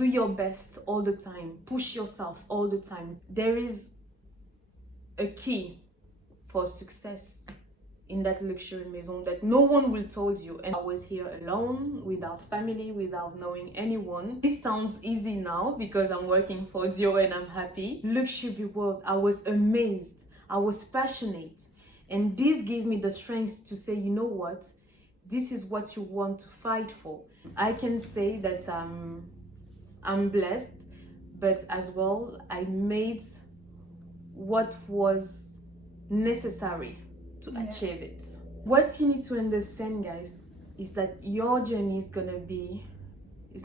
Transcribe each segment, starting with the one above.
Do your best all the time, push yourself all the time. There is a key for success in that luxury maison that no one will told you. And I was here alone, without family, without knowing anyone. This sounds easy now because I'm working for Dior and I'm happy. Luxury world, I was amazed, I was passionate, and this gave me the strength to say, you know what, this is what you want to fight for. I can say that I'm blessed, but as well I made what was necessary to achieve it. What you need to understand, guys, is that your journey is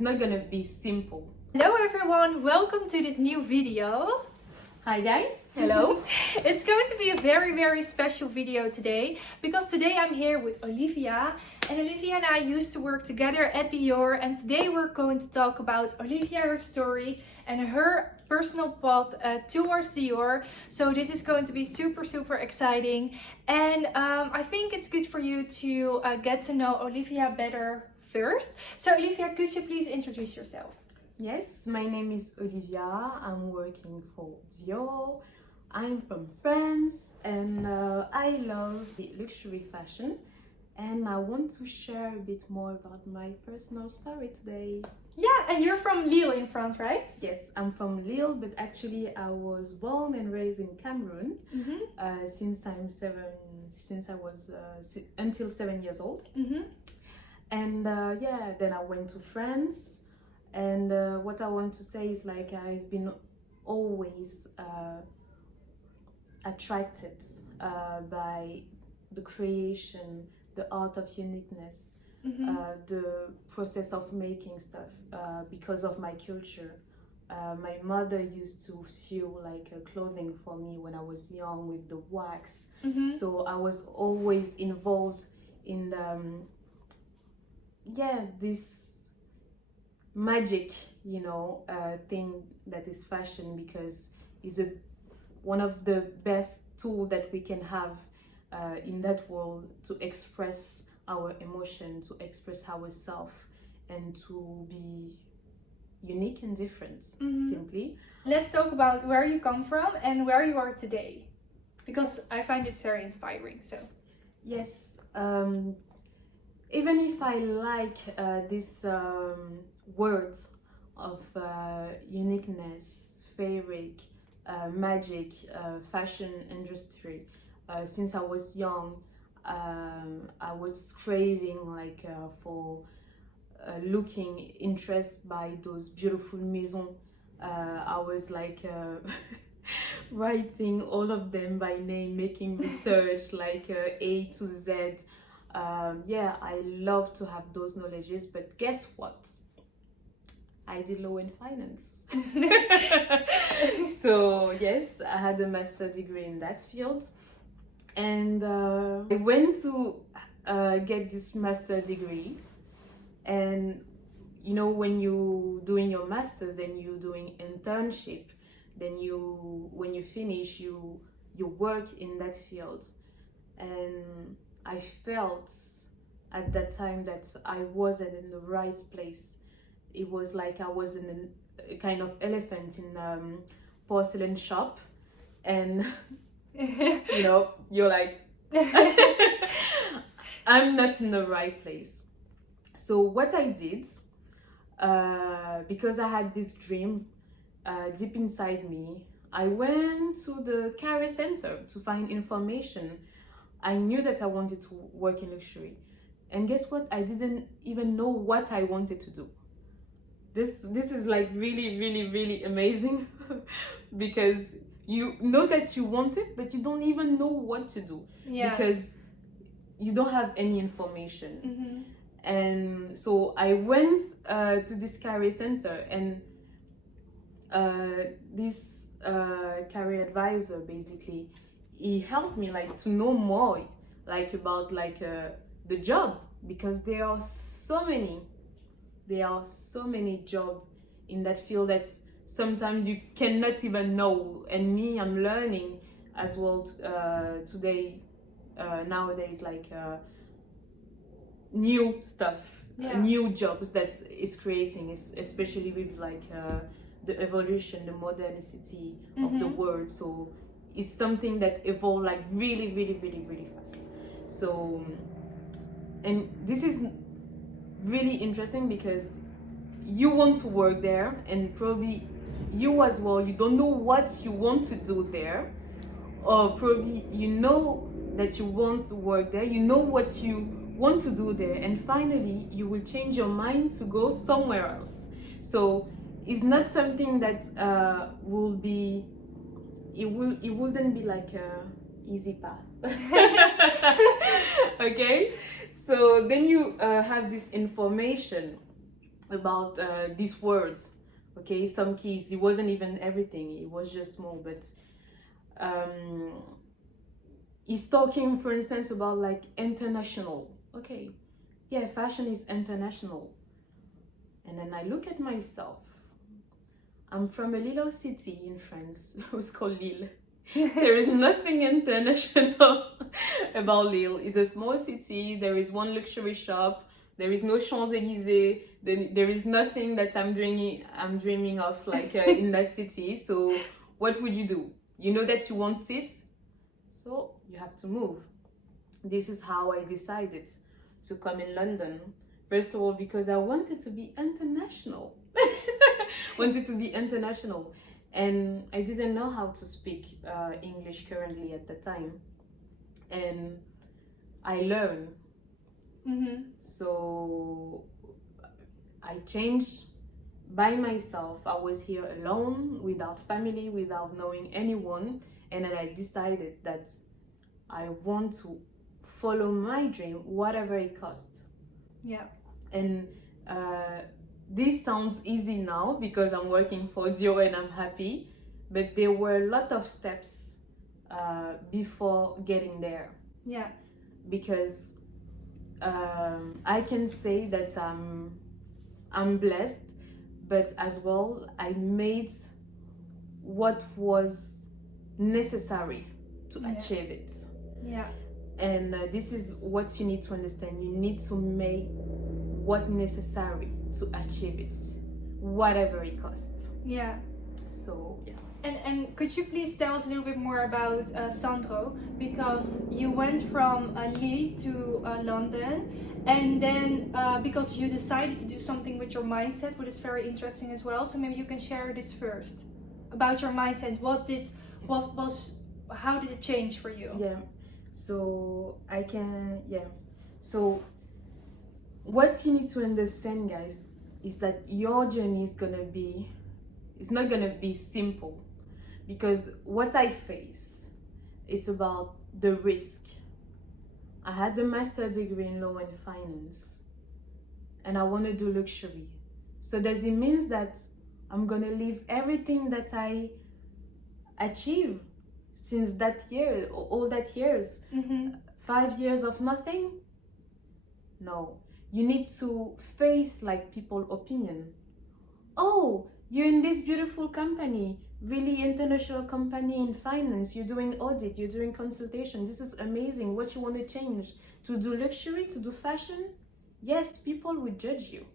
not gonna be simple. Hello everyone, welcome to this new video. Hi guys, hello. It's going to be a very special video today because today I'm here with Olivia, and Olivia and I used to work together at Dior, and today we're going to talk about Olivia, her story and her personal path towards Dior. So this is going to be super exciting, and I think it's good for you to get to know Olivia better first. So Olivia, could you please introduce yourself? Yes, my name is Olivia. I'm working for Dior. I'm from France and I love the luxury fashion, and I want to share a bit more about my personal story today. Yeah, and you're from Lille in France, right? Yes, I'm from Lille, but actually I was born and raised in Cameroon since I was until 7 years old. And yeah, then I went to France. And what I want to say is, like, I've been always attracted by the creation, the art of uniqueness, the process of making stuff because of my culture. My mother used to sew like clothing for me when I was young with the wax. So I was always involved in this magic, you know, thing that is fashion, because it's one of the best tools that we can have in that world to express our emotion, to express ourselves, and to be unique and different, simply. Let's talk about where you come from and where you are today, because I find it very inspiring. So yes, even if I like this words of uniqueness, fabric, magic, fashion industry, since I was young, I was craving like for looking interest by those beautiful maisons. I was like writing all of them by name, making research like A to Z. Yeah, I love to have those knowledges, but guess what? I did law and finance. So yes, I had a master's degree in that field, and I went to get this master's degree. And you know, when you doing your master's, then you doing internship, then when you finish, you work in that field. And I felt at that time that I wasn't in the right place. It was like I was in a kind of elephant in a porcelain shop, and you know, you're like, I'm not in the right place. So what I did, because I had this dream deep inside me, I went to the career center to find information. I knew that I wanted to work in luxury, and guess what? I didn't even know what I wanted to do. This is like really amazing because you know that you want it, but you don't even know what to do, because you don't have any information. And so I went to this career center, and this career advisor, basically, he helped me like to know more like about like the job, because there are so many jobs in that field that sometimes you cannot even know. And me, I'm learning as well today, nowadays, like new stuff new jobs that is creating, especially with like the evolution, the modernity of the world. So it's something that evolved like really, really, really, really fast. So, and this is really interesting because you want to work there, and probably you as well, you don't know what you want to do there, or probably you know that you want to work there, you know what you want to do there, and finally you will change your mind to go somewhere else. So it's not something that will be, it wouldn't be like a easy path. Okay, so then you have this information about these words. Okay, some keys, it wasn't even everything, it was just more, but he's talking, for instance, about like international. Okay, yeah, fashion is international. And then I look at myself. I'm from a little city in France who's called Lille. There is nothing international about Lille. It's a small city. There is one luxury shop. There is no Champs-Élysées. There is nothing that I'm dreaming of like in that city. So what would you do? You know that you want it, so you have to move. This is how I decided to come in London. First of all, because I wanted to be international. And I didn't know how to speak English currently at the time, and I learned. So I changed by myself. I was here alone, without family, without knowing anyone, and then I decided that I want to follow my dream, whatever it costs. Yeah. And this sounds easy now because I'm working for Dior and I'm happy, but there were a lot of steps before getting there. Yeah. Because I can say that I'm blessed, but as well I made what was necessary to achieve it. Yeah. And this is what you need to understand. You need to make what necessary to achieve it, whatever it costs. Yeah. So yeah. And could you please tell us a little bit more about Sandro, because you went from Lille to London, and then because you decided to do something with your mindset, which is very interesting as well. So maybe you can share this first about your mindset. How did it change for you? Yeah. So So what you need to understand, guys, is that your journey is not gonna be simple, because what I face is about the risk. I had the master's degree in law and finance, and I want to do luxury. So does it mean that I'm gonna leave everything that I achieved since that year, all that years? 5 years of nothing? No. You need to face like people's opinion. Oh, you're in this beautiful company, really international company in finance, you're doing audit, you're doing consultation, this is amazing. What you want to change? To do luxury, to do fashion? Yes, people will judge you.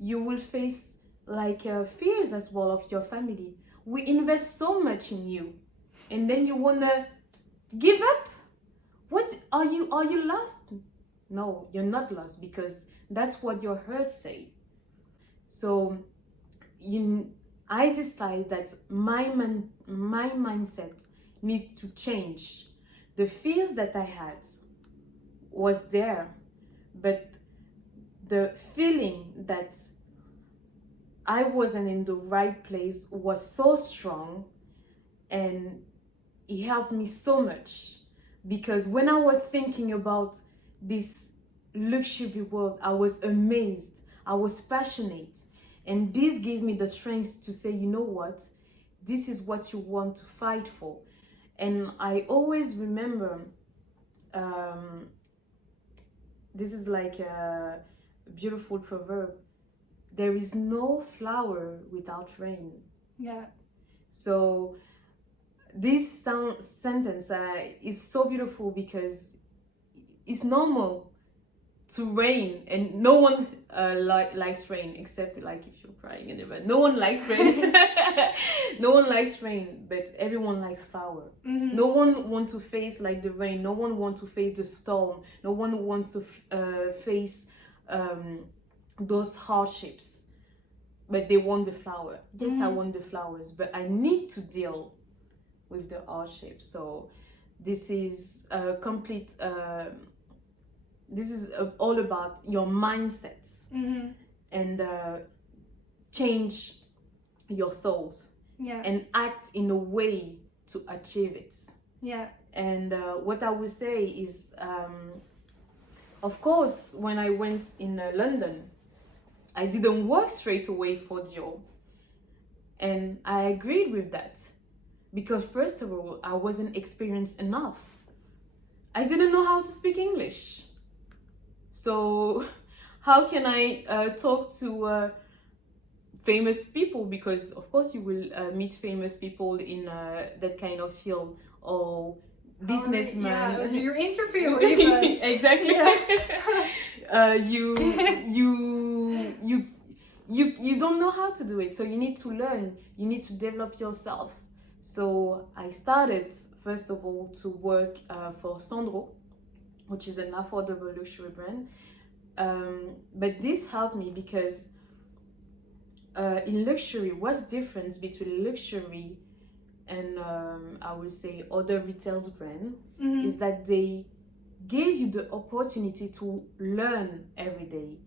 You will face like fears as well of your family. We invest so much in you, and then you want to give up? What are you lost? No, you're not lost, because that's what your hurts say. So I decided that my mindset needs to change. The fears that I had was there, but the feeling that I wasn't in the right place was so strong, and it helped me so much, because when I was thinking about this luxury world, I was amazed, I was passionate, and this gave me the strength to say, you know what, this is what you want to fight for. And I always remember, this is like a beautiful proverb, there is no flower without rain. Yeah. So this sentence is so beautiful, because it's normal to rain, and no one likes rain except like if you're crying in the bed. No one likes rain. No one likes rain, but everyone likes flower. No one wants to face like the rain. No one wants to face the storm. No one wants to face those hardships, but they want the flower. Yes, I want the flowers, but I need to deal with the hardships. So this is a complete this is all about your mindsets and change your thoughts and act in a way to achieve it. And what I would say is, of course, when I went in London, I didn't work straight away for Dior, and I agreed with that because first of all, I wasn't experienced enough. I didn't know how to speak English. So how can I talk to famous people? Because of course you will meet famous people in that kind of field, or businessman. Yeah, your interview even. Exactly. You don't know how to do it, so you need to learn. You need to develop yourself. So I started first of all to work for Sandro, which is an affordable luxury brand. But this helped me because in luxury, what's the difference between luxury and I would say other retail brand is that they gave you the opportunity to learn every day.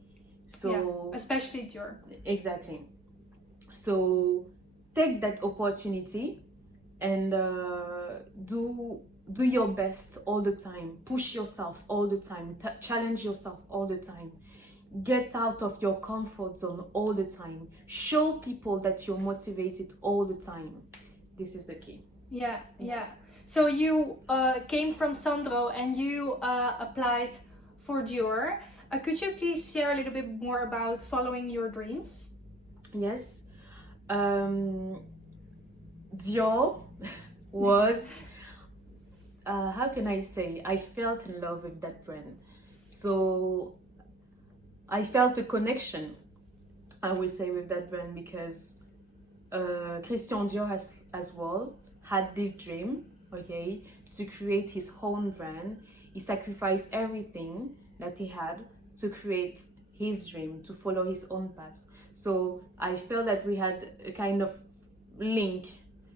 So especially Dior. Exactly. So take that opportunity and do your best all the time. Push yourself all the time. Challenge yourself all the time. Get out of your comfort zone all the time. Show people that you're motivated all the time. This is the key. Yeah. So you came from Sandro and you applied for Dior. Could you please share a little bit more about following your dreams? Yes. Dior was, how can I say, I felt in love with that brand. So I felt a connection, I will say, with that brand because Christian Dior has as well had this dream, okay, to create his own brand. He sacrificed everything that he had to create his dream, to follow his own path. So I felt that we had a kind of link.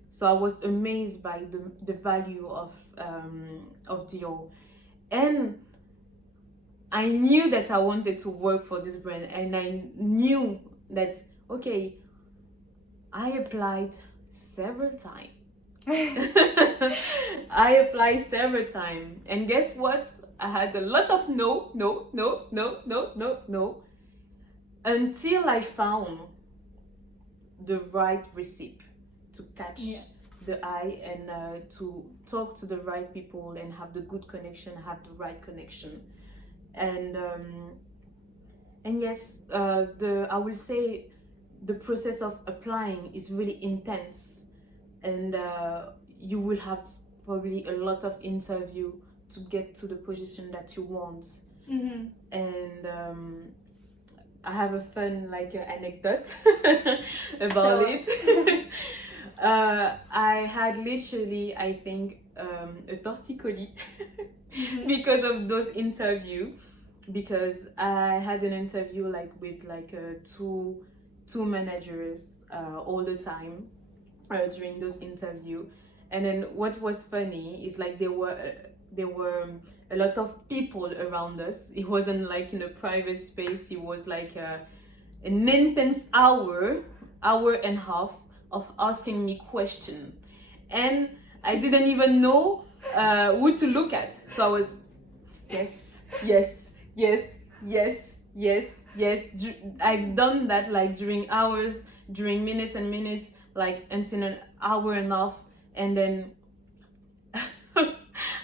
So I was amazed by the value of Dior, and I knew that I wanted to work for this brand, and I knew that okay, I applied several times. I applied several times, and guess what? I had a lot of no, until I found the right recipe to catch the eye and to talk to the right people and have the good connection, have the right connection, and yes, I will say the process of applying is really intense, and you will have probably a lot of interview to get to the position that you want. And I have a fun anecdote about it. I had literally, I think, a torticolis because of those interviews, because I had an interview with two managers all the time during those interviews. And then what was funny is there were a lot of people around us. It wasn't in a private space. It was an intense hour and a half of asking me questions, and I didn't even know who to look at. So I was yes. I've done that during hours, during minutes and minutes, until an hour and a half, and then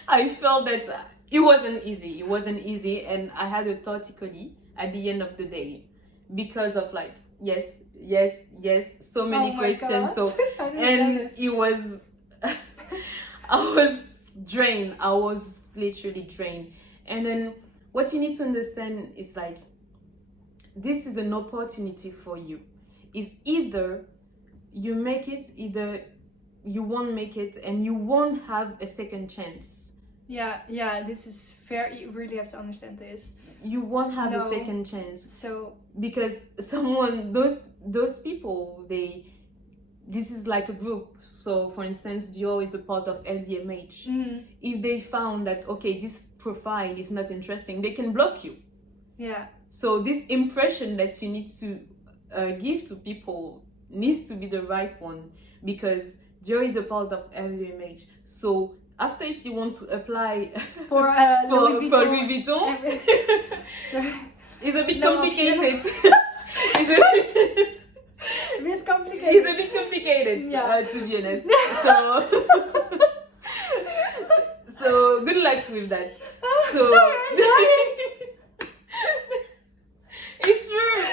I felt that it wasn't easy, and I had a torticolis at the end of the day because of yes, so many questions. God. So and it was I was drained. I was literally drained. And then what you need to understand is like, this is an opportunity for you. It's either you make it, either you won't make it, and you won't have a second chance. Yeah, this is fair. You really have to understand this. You won't have a second chance. So because those people, this is like a group. So for instance, Dior is a part of LVMH. If they found that, okay, this profile is not interesting, they can block you. Yeah. So this impression that you need to give to people needs to be the right one, because Dior is a part of LVMH. So after, if you want to apply for Louis Vuitton, it's a bit complicated. It's a bit complicated. It's a bit complicated, to be honest. So good luck with that. So it's true.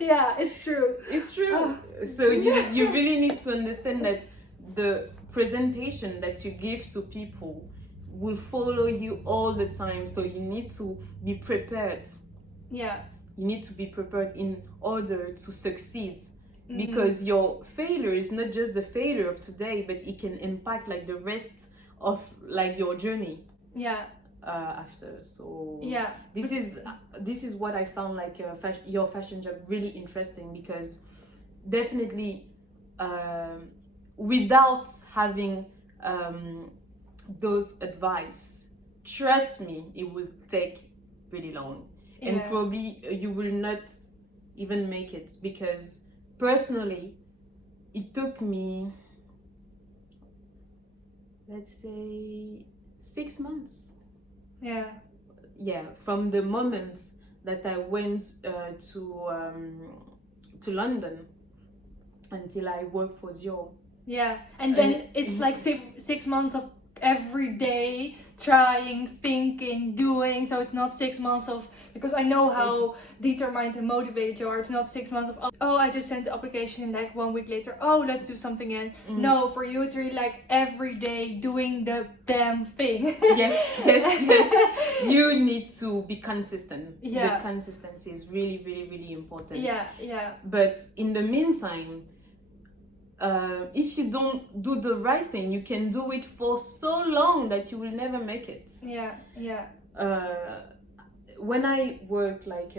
Yeah, it's true. It's true. Oh. So you really need to understand that the presentation that you give to people will follow you all the time. So you need to be prepared. Yeah. You need to be prepared in order to succeed. Because your failure is not just the failure of today, but it can impact like the rest of like your journey. Yeah. After. So yeah, this is what I found like your fashion job really interesting, because definitely without having those advice, trust me, it will take really long. And probably you will not even make it, because personally it took me, let's say, 6 months. Yeah, from the moment that I went to London until I worked for Dior. Yeah, and then it's like 6 months of every day trying, thinking, doing. So it's not 6 months of, because I know how determined and motivated you are. It's not 6 months of, oh, I just sent the application, and like 1 week later, oh, let's do something again. No, for you it's really like every day doing the damn thing. Yes. You need to be consistent. Yeah. The consistency is really, really, really important. Yeah. But in the meantime, if you don't do the right thing, you can do it for so long that you will never make it. Yeah. When I work like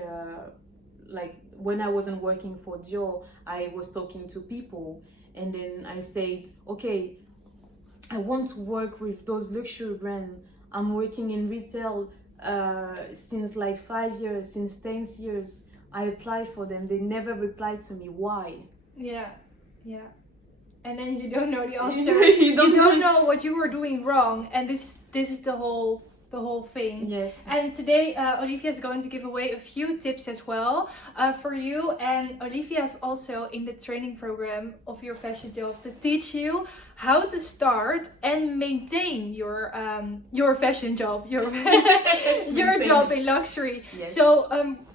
when I wasn't working for Dior, I was talking to people, and then I said, okay, I want to work with those luxury brands. I'm working in retail since like 5 years, since 10 years. I applied for them. They never replied to me. Why? Yeah. And then you don't know the answer. you don't know what you were doing wrong, and this is the whole thing. Yes. And today Olivia is going to give away a few tips as well for you. And Olivia is also in the training program of Your Fashion Job to teach you how to start and maintain your fashion job, your job in luxury. Yes. So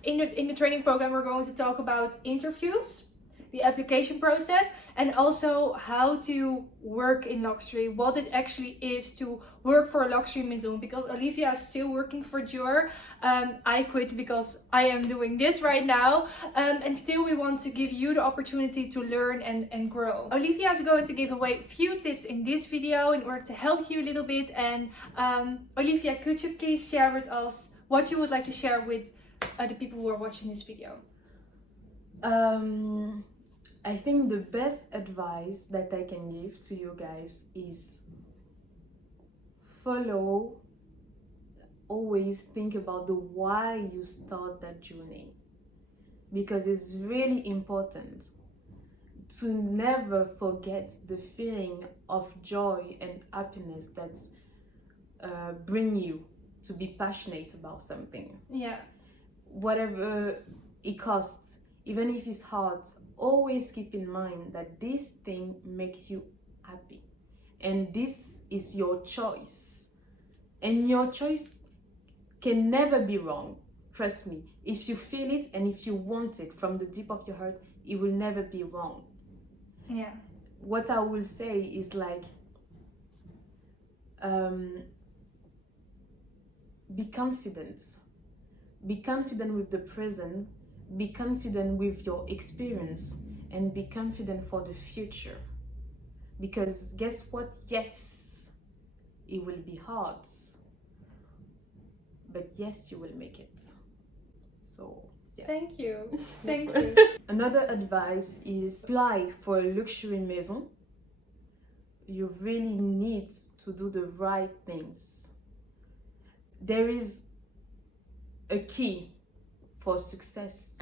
in the training program, we're going to talk about interviews, the application process, and also how to work in luxury, what it actually is to work for a luxury maison, because Olivia is still working for Dior. I quit because I am doing this right now, and still we want to give you the opportunity to learn and grow. Olivia is going to give away a few tips in this video in order to help you a little bit. And Olivia, could you please share with us what you would like to share with the people who are watching this video? I think the best advice that I can give to you guys is always think about the why you start that journey, because it's really important to never forget the feeling of joy and happiness that bring you to be passionate about something. Yeah. Whatever it costs, even if it's hard, always keep in mind that this thing makes you happy, and this is your choice, and your choice can never be wrong. Trust me, if you feel it and if you want it from the deep of your heart, it will never be wrong. Yeah. What I will say is like be confident. Be confident with the present, be confident with your experience, and be confident for the future. Because guess what? Yes, it will be hard, but yes, you will make it. So yeah. Thank you. Thank you. Another advice is apply for a luxury maison. You really need to do the right things. There is a key for success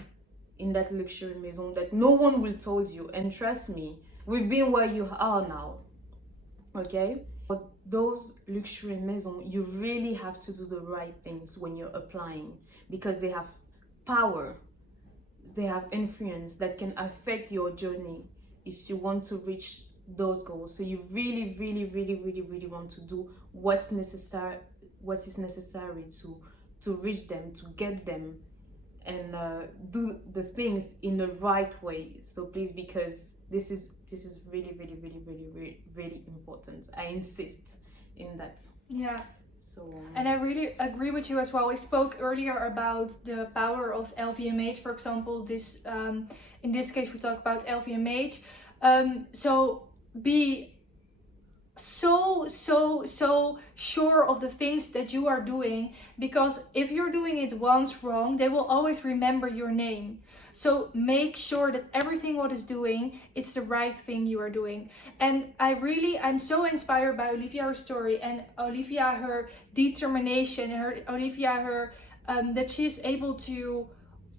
in that luxury maison that no one will tell you, and trust me, we've been where you are now, okay? But those luxury maisons, you really have to do the right things when you're applying, because they have power, they have influence that can affect your journey if you want to reach those goals. So you really want to do what is necessary to reach them, to get them, and do the things in the right way. So please, because this is really important. I insist in that. Yeah. So and I really agree with you as well. We spoke earlier about the power of LVMH, for example. This in this case we talk about LVMH. So be so sure of the things that you are doing, because if you're doing it once wrong, they will always remember your name. So make sure that everything what is doing, it's the right thing you are doing. And I'm so inspired by Olivia, her story, and Olivia, her determination, her that she is able to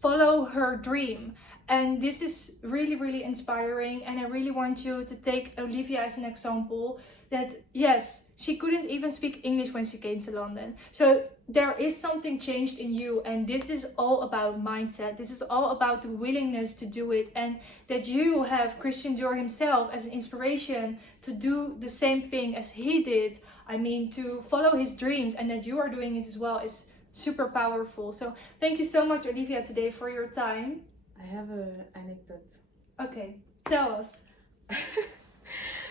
follow her dream. And this is really inspiring, and I really want you to take Olivia as an example. That yes, she couldn't even speak English when she came to London. So there is something changed in you, and this is all about mindset. This is all about the willingness to do it, and that you have Christian Dior himself as an inspiration to do the same thing as he did. I mean, to follow his dreams, and that you are doing it as well is super powerful. So thank you so much, Olivia, today for your time. I have an anecdote. Okay, tell us.